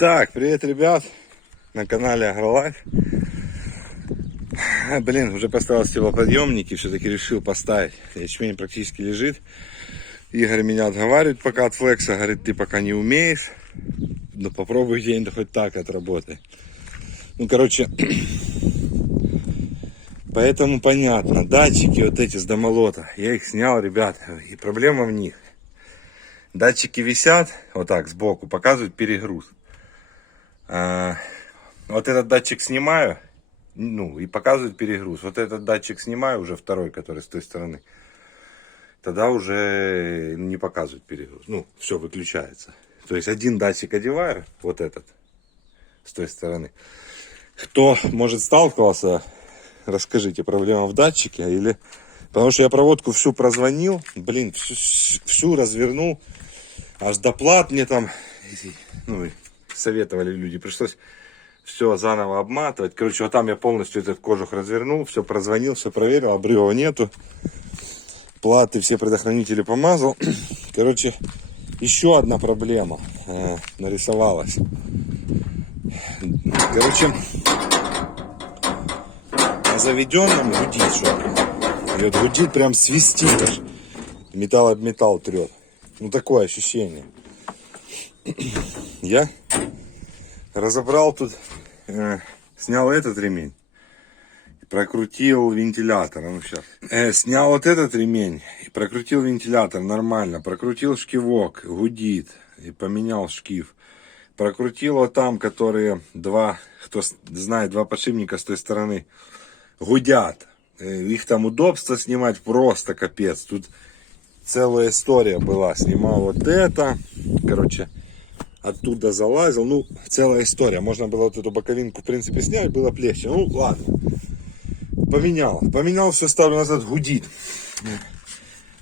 Так, привет, ребят, на канале Агролайф. Блин, уже поставил стеклоподъемники, все-таки решил поставить. Ячмень практически лежит. Игорь меня отговаривает пока от флекса, говорит, ты пока не умеешь. Ну попробуй день хоть так отработай. Ну короче, поэтому понятно, датчики вот эти с домолота, я их снял, ребят, и проблема в них. Датчики висят, вот так сбоку, показывают перегруз. Вот этот датчик снимаю, ну и показывает перегруз. Вот этот датчик снимаю, уже второй, который с той стороны. Тогда уже не показывает перегруз. Ну, все выключается. То есть один датчик одеваю, вот этот, с той стороны. Кто, может, сталкивался, расскажите, проблема в датчике или... Потому что я проводку всю прозвонил, блин, всю развернул. Аж доплат мне там, ну, советовали люди, пришлось все заново обматывать. Короче, вот там я полностью этот кожух развернул, все прозвонил, все проверил, обрыва нету. Платы, все предохранители помазал. Короче, еще одна проблема нарисовалась. Короче, на заведенном гудит что-то. И вот гудит, прям свистит аж. Металл об металл трет. Ну, такое ощущение. Я разобрал тут, снял этот ремень, прокрутил вентилятор. Ну, сейчас. Снял вот этот ремень и прокрутил вентилятор нормально. Прокрутил шкивок, гудит, и поменял шкив. Прокрутил вот там, которые два, кто знает, два подшипника с той стороны, гудят. Их там удобство снимать просто капец. Тут целая история была. Снимал вот это. Короче, оттуда залазил. Ну, целая история. Можно было вот эту боковинку, в принципе, снять. Было легче. Ну, ладно. Поменял, все ставлю назад. Гудит.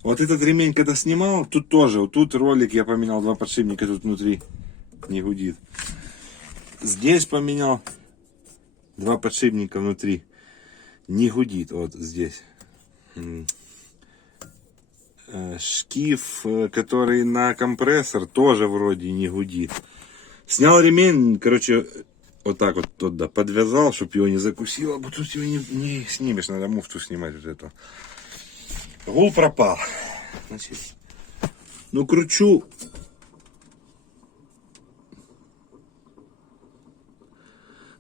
Вот этот ремень, когда снимал, тут тоже. Вот тут ролик я поменял. Два подшипника тут внутри. Не гудит. Здесь поменял. Два подшипника внутри. Не гудит. Вот здесь. Шкив, который на компрессор, тоже вроде не гудит. Снял ремень, короче, вот так вот туда подвязал, чтобы его не закусило. А тут его не снимешь, надо муфту снимать вот эту. Гул пропал. Значит, ну кручу.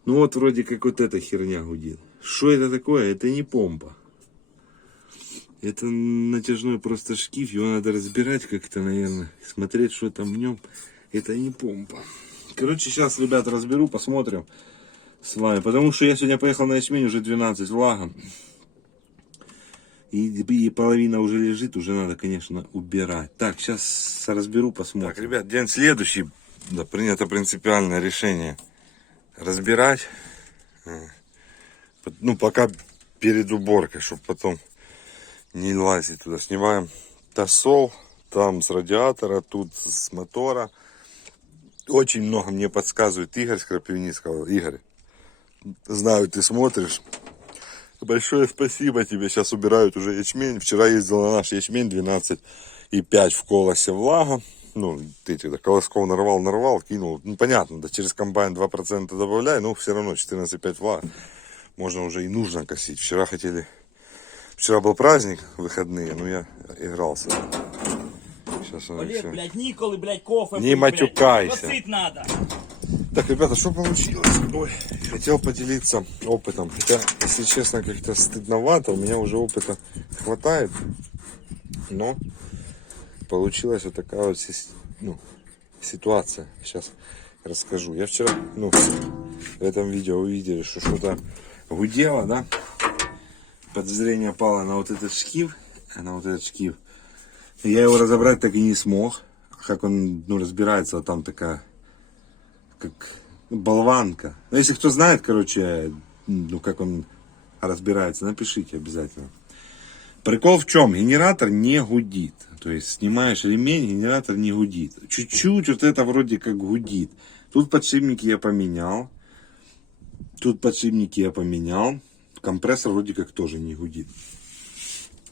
Ну вот вроде как вот эта херня гудит. Что это такое? Это не помпа. Это натяжной просто шкив, его надо разбирать как-то, наверное, смотреть, что там в нем. Это не помпа. Короче, сейчас, ребят, разберу, посмотрим с вами. Потому что я сегодня поехал на ячмень, уже 12 влага. И половина уже лежит, уже надо, конечно, убирать. Так, сейчас разберу, посмотрим. Так, ребят, день следующий. Да, принято принципиальное решение разбирать. Ну, пока перед уборкой, чтобы потом не лазить туда. Снимаем тосол, там с радиатора, тут с мотора. Очень много мне подсказывает Игорь Скрапивни. Сказал: Игорь, знаю, ты смотришь. Большое спасибо тебе. Сейчас убирают уже ячмень. Вчера ездил на наш ячмень 12,5 в колосе влага. Ну, ты тогда колосков нарвал, кинул. Ну, понятно, да, через комбайн 2% добавляй, но все равно 14,5 влага. Можно уже и нужно косить. Вчера был праздник, выходные, но я игрался. Сейчас Олег, блядь, ніколи, блядь, кофе. Не матюкайся. Косить надо. Так, ребята, что получилось? Ой, хотел поделиться опытом. Хотя, если честно, как-то стыдновато. У меня уже опыта хватает. Но получилась вот такая вот ситуация. Сейчас расскажу. Я вчера, в этом видео увидели, что что-то гудело, да? Подозрение пало на вот этот шкив. Я его разобрать так и не смог. Как он, разбирается, вот там такая, как болванка. Но если кто знает, короче, как он разбирается, напишите обязательно. Прикол в чем? Генератор не гудит. То есть снимаешь ремень, генератор не гудит. Чуть-чуть вот это вроде как гудит. Тут подшипники я поменял. Компрессор вроде как тоже не гудит.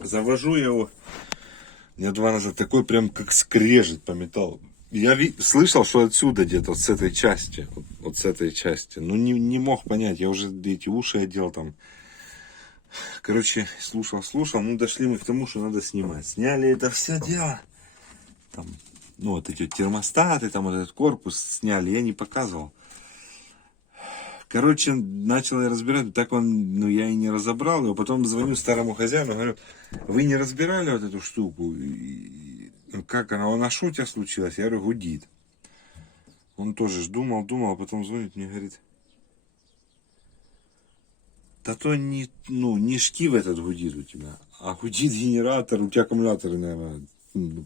Завожу я его. У меня два назад такой прям как скрежет по металлу. слышал, что отсюда где-то, вот с этой части. Вот с этой части. Но не мог понять. Я уже эти уши одел там. Короче, слушал. Ну, дошли мы к тому, что надо снимать. Сняли это все дело. Там, ну, вот эти вот термостаты, там вот этот корпус сняли. Я не показывал. Короче, начал я разбирать, так ну, я и не разобрал его. Потом звоню старому хозяину, говорю, вы не разбирали вот эту штуку? Как она что у тебя случилось? Я говорю, гудит. Он тоже думал, а потом звонит мне, говорит, да то не шкив этот гудит у тебя, а гудит генератор, у тебя аккумуляторы, наверное,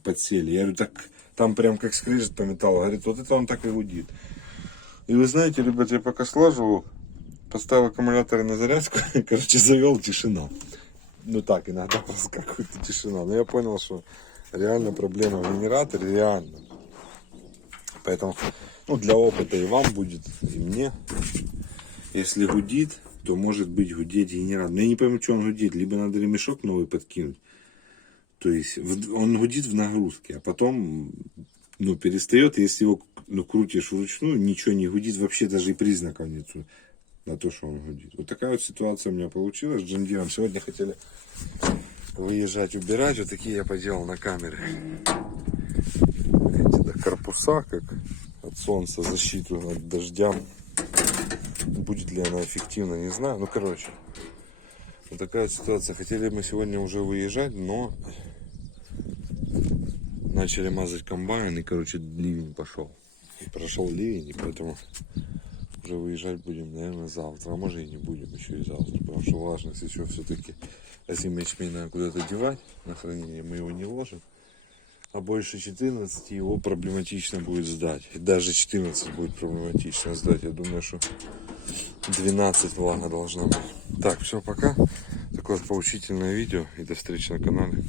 подсели. Я говорю, так там прям как скрежет по металлу. Говорит, вот это он так и гудит. И вы знаете, ребят, я пока слаживал, поставил аккумуляторы на зарядку, короче, завел, тишина. Ну так, иногда проскакивает тишина. Но я понял, что реально проблема в генераторе, реально. Поэтому, ну, для опыта и вам будет, и мне. Если гудит, то может быть гудеть генератор. Но я не пойму, что он гудит. Либо надо ремешок новый подкинуть. То есть он гудит в нагрузке, а потом, ну, перестает, если его, ну, крутишь вручную, ничего не гудит, вообще даже и признаков нет на то, что он гудит. Вот такая вот ситуация у меня получилась с John Deere. Сегодня хотели выезжать, убирать. Вот такие я поделал на камере. Эти, да, корпуса, как от солнца, защиту от дождя. Будет ли она эффективна, не знаю. Ну, короче, вот такая вот ситуация. Хотели мы сегодня уже выезжать, но начали мазать комбайн, и, короче, ливень пошел. И прошел ливень, и поэтому уже выезжать будем, наверное, завтра. А может и не будем еще и завтра, потому что влажность еще все-таки. Озимый ячмень надо куда-то девать на хранение, мы его не ложим. А больше 14 его проблематично будет сдать. И даже 14 будет проблематично сдать. Я думаю, что 12 влага должна быть. Так, все, пока. Такое поучительное видео. И до встречи на канале.